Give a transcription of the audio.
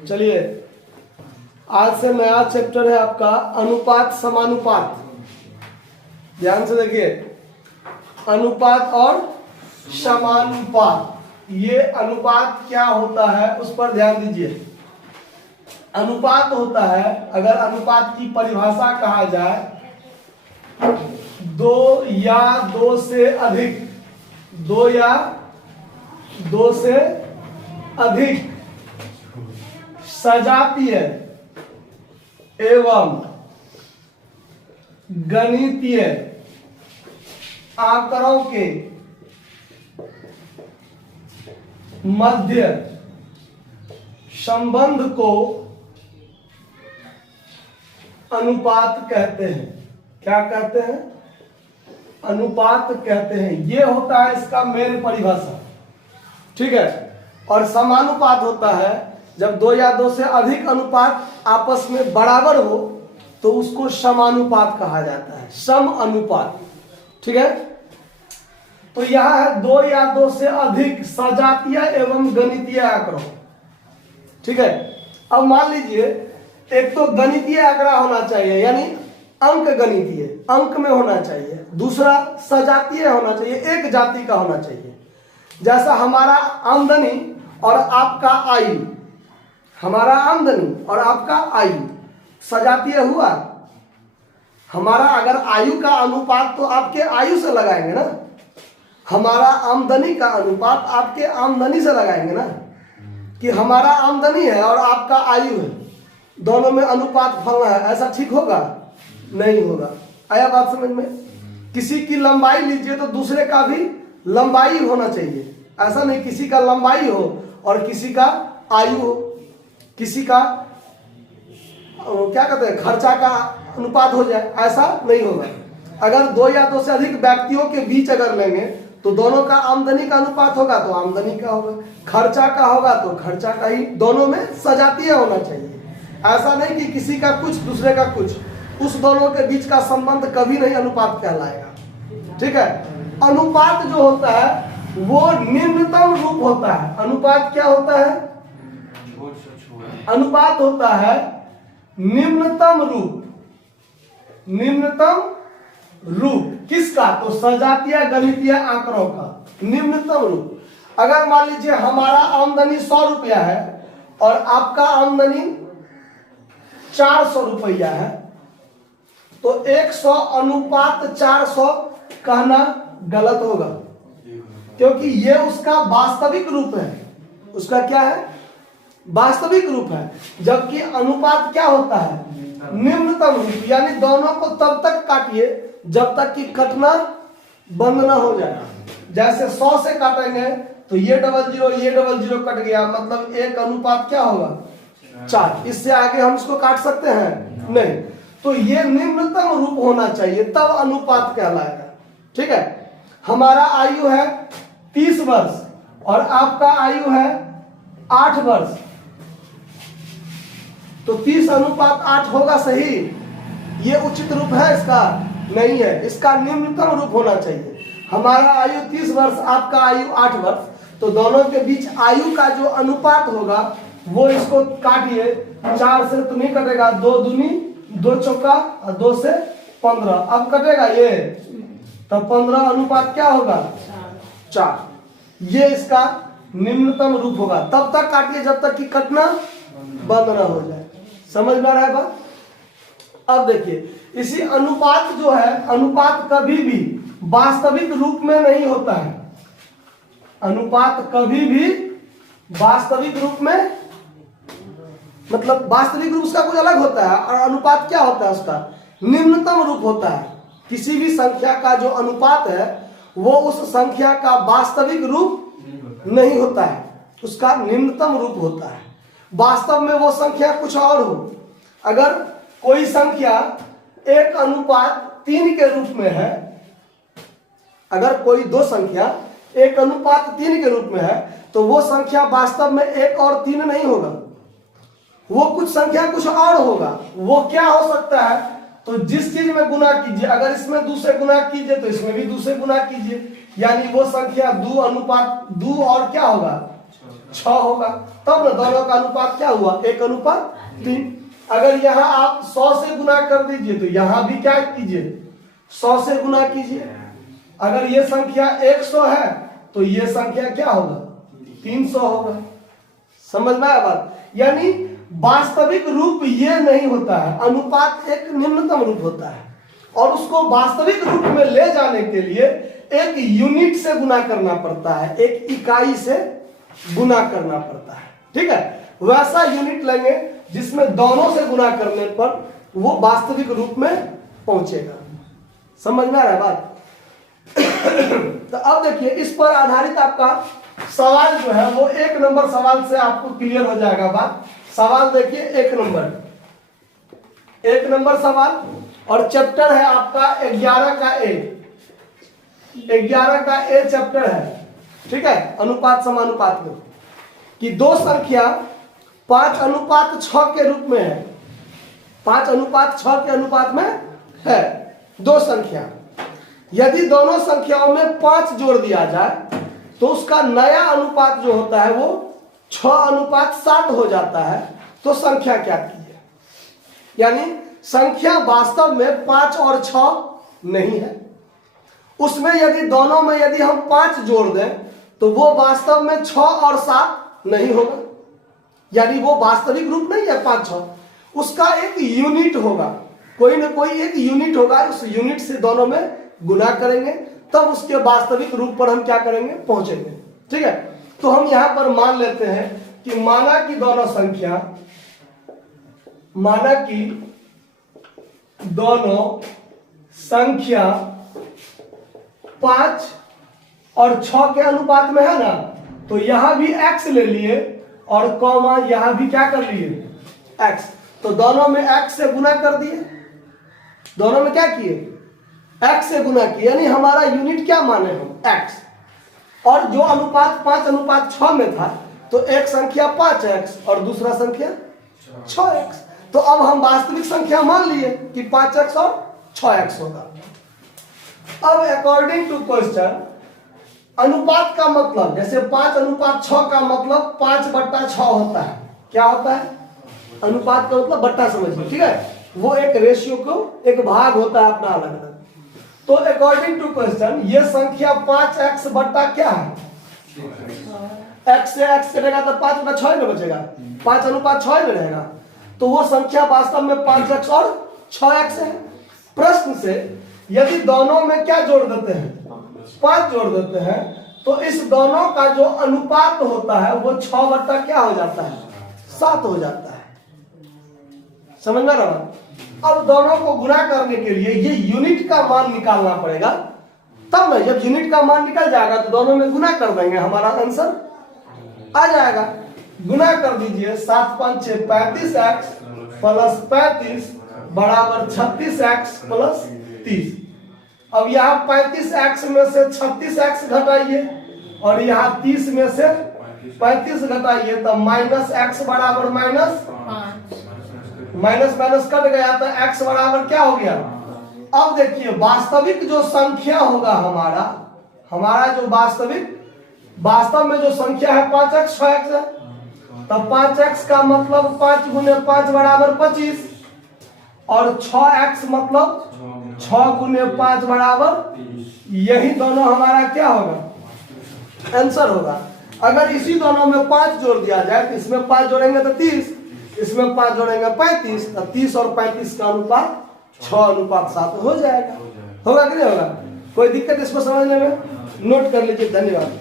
चलिए आज से नया चैप्टर है आपका अनुपात समानुपात। ध्यान से देखिए, अनुपात और समानुपात। ये अनुपात क्या होता है उस पर ध्यान दीजिए। अनुपात होता है, अगर अनुपात की परिभाषा कहा जाए, दो या दो से अधिक, दो या दो से अधिक सजातीय एवं गणितीय आंकड़ों के मध्य संबंध को अनुपात कहते हैं। क्या कहते हैं? अनुपात कहते हैं। ये होता है इसका मेन परिभाषा, ठीक है। और समानुपात होता है जब दो या दो से अधिक अनुपात आपस में बराबर हो तो उसको समानुपात कहा जाता है, सम अनुपात, ठीक है। तो यह है दो या दो से अधिक सजातीय एवं गणितीय आंकड़ों, ठीक है। अब मान लीजिए एक तो गणितीय आंकड़ा होना चाहिए, यानी अंक गणितीय, अंक में होना चाहिए। दूसरा सजातीय होना चाहिए, एक जाति का होना चाहिए। जैसा हमारा आमदनी और आपका आयु, हमारा आमदनी और आपका आयु सजातीय हुआ। हमारा अगर आयु का अनुपात तो आपके आयु से लगाएंगे ना, हमारा आमदनी का अनुपात आपके आमदनी से लगाएंगे ना, कि हमारा आमदनी है और आपका आयु है, दोनों में अनुपात फलना है, ऐसा ठीक होगा? नहीं होगा। आया बात समझ में? किसी की लंबाई लीजिए तो दूसरे का भी लंबाई होना चाहिए। ऐसा नहीं किसी का लंबाई हो और किसी का आयु हो, किसी का क्या कहते हैं खर्चा का अनुपात हो जाए, ऐसा नहीं होगा। अगर दो या दो से अधिक व्यक्तियों के बीच अगर लेंगे तो दोनों का आमदनी का अनुपात होगा तो आमदनी का होगा, खर्चा का होगा तो खर्चा का ही, दोनों में सजातीय होना चाहिए। ऐसा नहीं कि किसी का कुछ दूसरे का कुछ, उस दोनों के बीच का संबंध कभी नहीं अनुपात कहलाएगा, ठीक है। अनुपात जो होता है वो निम्नतम रूप होता है। अनुपात क्या होता है? अनुपात होता है निम्नतम रूप। निम्नतम रूप किसका? तो सजातीय गणितीय आंकड़ों का निम्नतम रूप। अगर मान लीजिए हमारा आमदनी 100 रुपया है और आपका आमदनी 400 रुपया है, तो 100 अनुपात 400 कहना गलत होगा, क्योंकि ये उसका वास्तविक रूप है। उसका क्या है? वास्तविक रूप है। जबकि अनुपात क्या होता है? निम्नतम रूप, यानी दोनों को तब तक काटिए जब तक कि कटना बंद ना हो जाए। जैसे 100 से काटेंगे तो ये 00 कट गया, मतलब एक अनुपात क्या होगा? 4। इससे आगे हम इसको काट सकते हैं? नहीं। तो ये निम्नतम रूप होना चाहिए, तब अनुपात कहलाएगा, ठीक है। हमारा आयु है 30 वर्ष और आपका आयु है 8 वर्ष, तो 30 अनुपात 8 होगा सही? ये उचित रूप है इसका? नहीं है। इसका निम्नतम रूप होना चाहिए। हमारा आयु 30 वर्ष, आपका आयु 8 वर्ष, तो दोनों के बीच आयु का जो अनुपात होगा वो इसको काटिए, 4 से तो नहीं कटेगा, 2 दूनी 2 चौका और 2 से 15, अब कटेगा ये, तो 15 अनुपात क्या होगा? 4। ये इसका निम्नतम रूप होगा। तब तक काटिए जब तक कि कटना बंद ना हो जाए। समझ में आ रहा है बात? अब देखिए, इसी अनुपात जो है, अनुपात कभी भी वास्तविक रूप में नहीं होता है। अनुपात कभी भी वास्तविक रूप में, मतलब वास्तविक रूप उसका कुछ अलग होता है और अनुपात क्या होता है? उसका निम्नतम रूप होता है। किसी भी संख्या का जो अनुपात है वो उस संख्या का वास्तविक रूप नहीं होता है, उसका निम्नतम रूप होता है। वास्तव में वो संख्या कुछ और हो। अगर कोई संख्या 1:3 के रूप में है, अगर कोई दो संख्या 1:3 के रूप में है, तो वो संख्या वास्तव में 1 और 3 नहीं होगा, वो कुछ संख्या कुछ और होगा। वो क्या हो सकता है? तो जिस चीज में गुना कीजिए, अगर इसमें 2 से गुना कीजिए तो इसमें भी 2 से गुना कीजिए, यानी वो संख्या 2 और क्या होगा? 6 होगा, तब ना दोनों का अनुपात क्या हुआ 1:3। अगर यहाँ आप 100 से गुना कर दीजिए तो यहाँ भी क्या कीजिए 100 से गुना कीजिए। अगर ये संख्या 100 है तो ये संख्या क्या होगा 300 होगा। समझ में आया बात? यानी वास्तविक रूप ये नहीं होता है, अनुपात एक निम्नतम रूप होता है और उसको वास्तविक रूप में ले जाने के लिए एक यूनिट से गुना करना पड़ता है, एक इकाई से गुना करना पड़ता है। ठीक है, वैसा यूनिट लेंगे जिसमें दोनों से गुना करने पर वो वास्तविक रूप में पहुंचेगा। समझ में आ रहा है बात? तो अब देखिए इस पर आधारित आपका सवाल जो है वो 1 नंबर सवाल से आपको क्लियर हो जाएगा बात। सवाल देखिए 1 नंबर सवाल और चैप्टर है आपका 11 का ए चैप्टर है। ठीक है, अनुपात समानुपात में कि दो संख्या 5:6 के रूप में है, 5:6 के अनुपात में है दो संख्या। यदि दोनों संख्याओं में 5 जोड़ दिया जाए तो उसका नया अनुपात जो होता है वो 6:7 हो जाता है। तो संख्या क्या की है? यानी संख्या वास्तव में 5 और 6 नहीं है, उसमें यदि दोनों में यदि हम 5 जोड़ दें तो वो वास्तव में 6 और 7 नहीं होगा। यानी वो वास्तविक रूप नहीं है 5 6, उसका एक यूनिट होगा, कोई ना कोई एक यूनिट होगा। उस यूनिट से दोनों में गुना करेंगे तब उसके वास्तविक रूप पर हम क्या करेंगे पहुंचेंगे। ठीक है, तो हम यहां पर मान लेते हैं कि माना कि दोनों संख्या 5 और 6 के अनुपात में है ना, तो यहां भी x ले लिए और कॉमा यहां भी क्या कर लिए x। तो दोनों में x से गुना कर दिए, दोनों में क्या किए x से गुना किए, यानी हमारा यूनिट क्या माने हम x। और जो अनुपात 5:6 में था तो एक संख्या 5x और दूसरा संख्या 6x। तो अब हम वास्तविक संख्या मान लिए कि 5x और 6x होगा। अब अकॉर्डिंग टू क्वेश्चन अनुपात का मतलब जैसे 5:6 का मतलब 5/6 होता है। क्या होता है? अनुपात का मतलब बट्टा समझिए। ठीक है, वो एक रेशियो को एक भाग होता है अपना अलग अलग। तो अकॉर्डिंग टू क्वेश्चन ये संख्या 5x बट्टा क्या है? x से x कटेगा तो 5/6 में बचेगा, 5:6 में रहेगा। तो वो संख्या वास्तव में 5x और 6x है। प्रश्न से यदि दोनों में क्या जोड़ देते हैं 5 जोड़ देते हैं तो इस दोनों का जो अनुपात होता है वो 6 बट्टा क्या हो जाता है 7 हो जाता है। समझ में आ रहा? अब दोनों को गुणा करने के लिए ये यूनिट का मान निकालना पड़ेगा, तब ना जब यूनिट का मान निकल जाएगा तो दोनों में गुना कर देंगे, हमारा आंसर आ जाएगा। गुना कर दीजिए 7 5 6 35x प्लस 35 बराबर 36x प्लस 30। अब यहाँ 35x में से 36x घटाइए और यहाँ 30 में से 35 घटाइए तो -x बराबर माइनस कट गया तो x बराबर क्या हो गया। अब देखिए वास्तविक जो संख्या होगा हमारा जो वास्तव में जो संख्या है 5x 6x है, तब 5x का मतलब 5 गुने 5 बराबर 25 और 6x मतलब 6 गुने 5 बराबर, यही दोनों हमारा क्या होगा आंसर होगा। अगर इसी दोनों में 5 जोड़ दिया जाए तो इसमें 5 जोड़ेंगे तो 30, इसमें 5 जोड़ेंगे 35, तो 30 और 35 का अनुपात 6:7 हो जाएगा। होगा कि नहीं होगा? कोई दिक्कत इसको समझने में? नोट कर लीजिए। धन्यवाद।